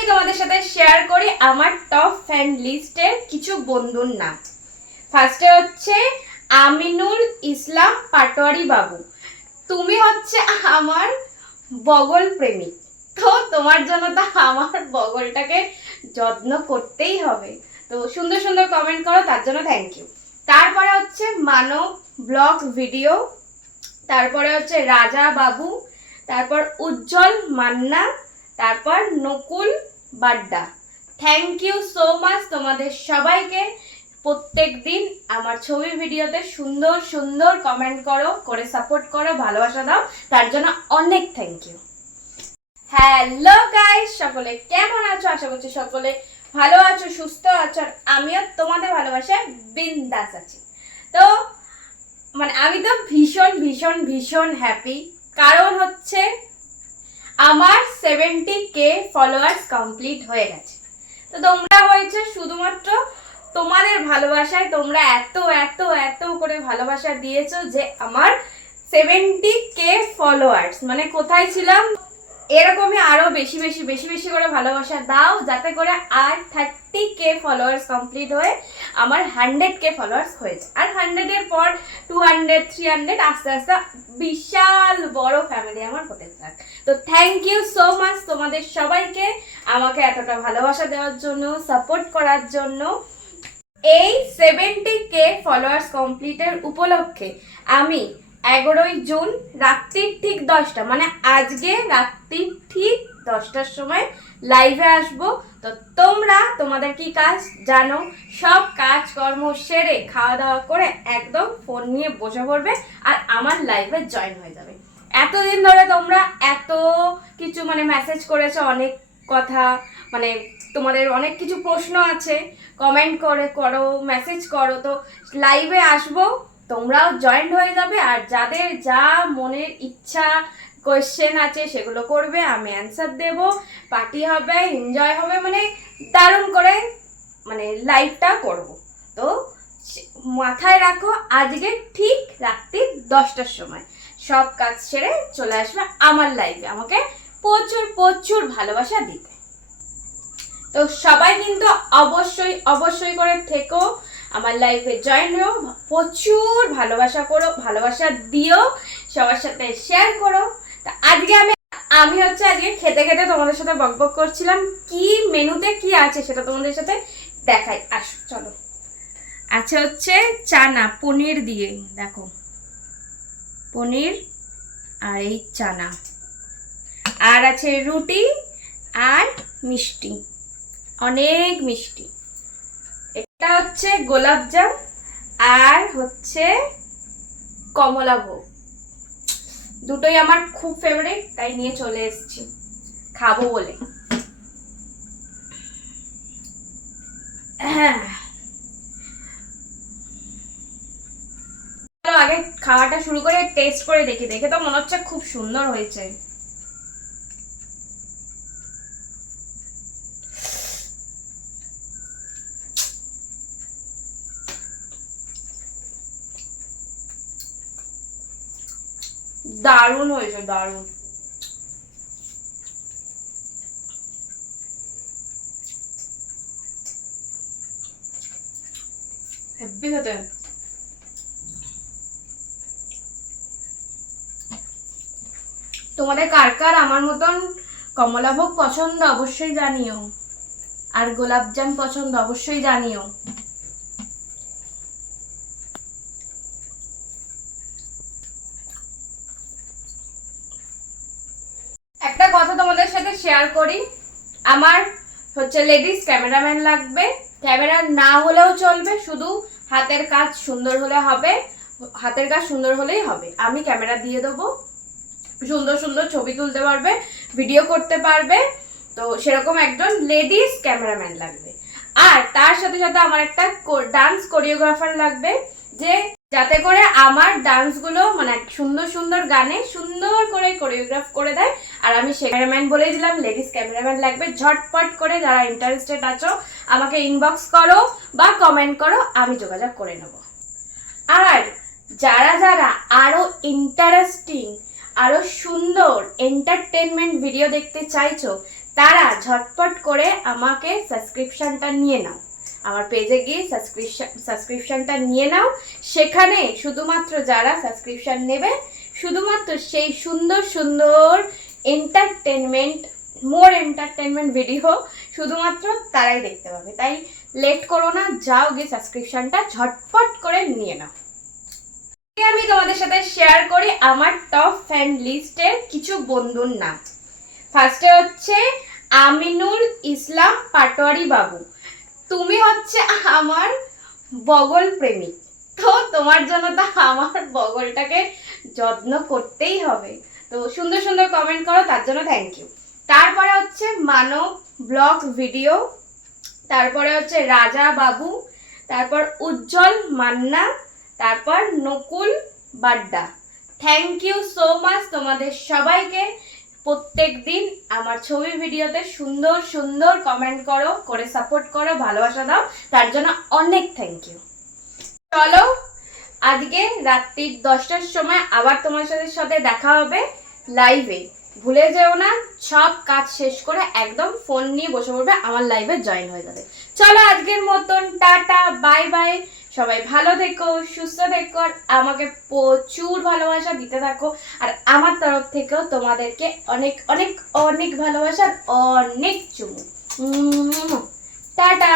আমি তোমাদের সাথে শেয়ার করি আমার টপ ফ্যান লিস্টের কিছু বন্ধুর নাম। ফার্স্টে হচ্ছে আমিনুল ইসলাম পাটোয়ারি বাবু। তুমি হচ্ছে আমার বগল প্রেমিক, তো তোমার জন্য তো আমার বগলটাকে যত্ন করতেই হবে। তো সুন্দর সুন্দর কমেন্ট করো, তার জন্য থ্যাংক ইউ। তারপরে হচ্ছে মানব ব্লগ ভিডিও, তারপরে হচ্ছে রাজা বাবু, তারপর উজ্জ্বল মান্না, তারপর Nakul Badda. Thank you so much তোমাদের সবাইকে। প্রত্যেক দিন আমার ছবি ভিডিওতে সুন্দর সুন্দর কমেন্ট করো, করে সাপোর্ট করো, ভালোবাসা দাও, তার জন্য অনেক থ্যাংক ইউ। হ্যালো গাইস, সকলে কেমন আছো? আশা করছি সকলে ভালো আছো, সুস্থ আছো। আর আমিও তোমাদের ভালোবাসায় বিন্দাস আছি। তো আমি তো ভীষণ ভীষণ ভীষণ হ্যাপি, কারণ হচ্ছে আমার 70K ফলোয়ার্স কমপ্লিট হয়ে গেছে। তো তোমরা হয়েছে শুধুমাত্র তোমাদের ভালোবাসায়, তোমরা এত এত এত করে ভালোবাসা দিয়েছো যে আমার 70K ফলোয়ার্স, কোথায় ছিলাম। এরকমই আরো বেশি বেশি বেশি বেশি করে ভালোবাসা দাও, যাতে করে আর 30K ফলোয়ার্স কমপ্লিট হয়ে আমার 100K ফলোয়ার্স হয়েছে। আর 100-এর পর 200, 300, আস্তে আস্তে বিশাল বড় ফ্যামিলি আমার হতে থাক। তো থ্যাংক ইউ সো মাচ তোমাদের সবাইকে আমাকে এতটা ভালোবাসা দেওয়ার জন্য, সাপোর্ট করার জন্য। এই 70K ফলোয়ার্স কমপ্লিটের উপলক্ষে আমি 11ই জুন রাত্রির ঠিক 10টা, আজকে রাত্রির ঠিক 10টার সময় লাইভে আসবো। তো তোমরা তোমাদের কি কাজ জানো, সব কাজকর্ম সেরে খাওয়া দাওয়া করে একদম ফোন নিয়ে বসে পড়বে আর আমার লাইভে জয়েন হয়ে যাবে। এতদিন ধরে তোমরা এত কিছু মেসেজ করেছো, অনেক কথা, তোমাদের অনেক কিছু প্রশ্ন আছে, কমেন্ট করো, মেসেজ করো। তো লাইভে আসবো, তোমরাও জয়েন হয়ে যাবে। আর যাদের যা মনের ইচ্ছা, কোয়েশ্চেন আছে, সেগুলো করবে, আমি অ্যান্সার দেব, পার্টি হবে, এনজয় হবে, দারুণ করে লাইভটা করব। তো মাথায় রাখো, আজকে ঠিক রাত্রি 10টার সময় সব কাজ সেরে চলে আসবে আমার লাইভে, আমাকে প্রচুর প্রচুর ভালোবাসা দিতে। তো সবাই কিন্তু অবশ্যই অবশ্যই করে থেকো, আমার লাইফে জয়েন হও, প্রচুর ভালোবাসা করো, ভালোবাসা দিও, সবার সাথে শেয়ার করো। তা আজকে আমি হচ্ছে আজকে খেতে খেতে তোমাদের সাথে বকবক করছিলাম, কি মেনুতে কি আছে সেটা তোমাদের সাথে দেখাই। আসো চলো। আছে হচ্ছে চানা পনির দিয়ে, দেখো পনির আর এই চানা, আর আছে রুটি আর মিষ্টি, অনেক মিষ্টি। এটা হচ্ছে গোলাপজাম আর হচ্ছে কমলাভোগ, দুটোই আমার খুব ফেভারিট, তাই নিয়ে চলে এসেছি খাবো বলে। আগে খাওয়াটা শুরু করে টেস্ট করে দেখি, দেখে তো মনে হচ্ছে খুব সুন্দর হয়েছে। দারুণ হয়েছে, দারুণ। হেব্বি খেতে। তোমাদের কার কার আমার মতন কমলাভোগ পছন্দ অবশ্যই জানিও, আর গোলাপজাম পছন্দ অবশ্যই জানিও। একটা কথা তোমাদের সাথে শেয়ার করি, আমার হচ্ছে লেডিস ক্যামেরাম্যান লাগবে। ক্যামেরা না হলেও চলবে, শুধু হাতের কাজ সুন্দর হলে হবে, হাতের কাজ সুন্দর হলেই হবে। আমি ক্যামেরা দিয়ে দেবো, সুন্দর সুন্দর ছবি তুলতে পারবে, ভিডিও করতে পারবে। তো সেরকম একজন লেডিস ক্যামেরাম্যান লাগবে। আর তার সাথে সাথে আমার একটা ডান্স কোরিওগ্রাফার লাগবে, যে যাতে করে আমার ডান্সগুলো সুন্দর সুন্দর গানে সুন্দর করে কোরিওগ্রাফ করে দেয়। আর আমি সে ক্যামেরাম্যান বলেই দিলাম, লেডিস ক্যামেরাম্যান লাগবে। ঝটপট করে যারা ইন্টারেস্টেড আছো আমাকে ইনবক্স করো বা কমেন্ট করো, আমি যোগাযোগ করে নেব। আর যারা যারা আরো ইন্টারেস্টিং, আরো সুন্দর এন্টারটেনমেন্ট ভিডিও দেখতে চাইছো, তারা ঝটপট করে আমাকে সাবস্ক্রিপশনটা নিয়ে নাও, আমার পেজে গিয়ে সাবস্ক্রিপশনটা নিয়ে নাও। সেখানে শুধুমাত্র যারা সাবস্ক্রিপশন নেবে, শুধুমাত্র সেই সুন্দর সুন্দর এন্টারটেনমেন্ট ভিডিও শুধুমাত্র তারাই দেখতে পাবে। তাই লেট করো না, যাও গিয়ে সাবস্ক্রিপশনটা ঝটপট করে নিয়ে নাও। আমি তোমাদের সাথে শেয়ার করি আমার টপ ফ্যান লিস্টের কিছু বন্ধুর নাম। ফার্স্টে হচ্ছে আমিনুল ইসলাম পাটোয়ারি বাবু। তুমি হচ্ছে আমার বগল প্রেমিক, তো তোমার জন্য তো আমার বগলটাকে যত্ন করতেই হবে। তো সুন্দর সুন্দর কমেন্ট করো, তার জন্য থ্যাংক ইউ। তারপরে হচ্ছে মানব ব্লগ ভিডিও, তারপরে হচ্ছে রাজা বাবু, তারপর উজ্জ্বল মান্না, তারপর Nakul Badda. Thank you so much তোমাদের সবাইকে। প্রত্যেক দিন আমার ছবি ভিডিওতে সুন্দর সুন্দর কমেন্ট করো, করে সাপোর্ট করো, ভালোবাসা দাও, তার জন্য অনেক থ্যাংক ইউ। চলো আজকে রাত্রি 10টার সময় আবার তোমার সাথে দেখা হবে লাইভে। ভুলে যেও না, সব কাজ শেষ করে একদম ফোন নিয়ে বসে পড়বে, আমার লাইভে জয়েন হয়ে যাবে। চলো আজকের মতন টাটা, বাই বাই। সবাই ভালো থেকো, সুস্থ থেকো, আর আমাকে প্রচুর ভালোবাসা দিতে থাকো। আর আমার তরফ থেকেও তোমাদেরকে অনেক অনেক অনেক ভালোবাসা, অনেক চুমু। টাটা।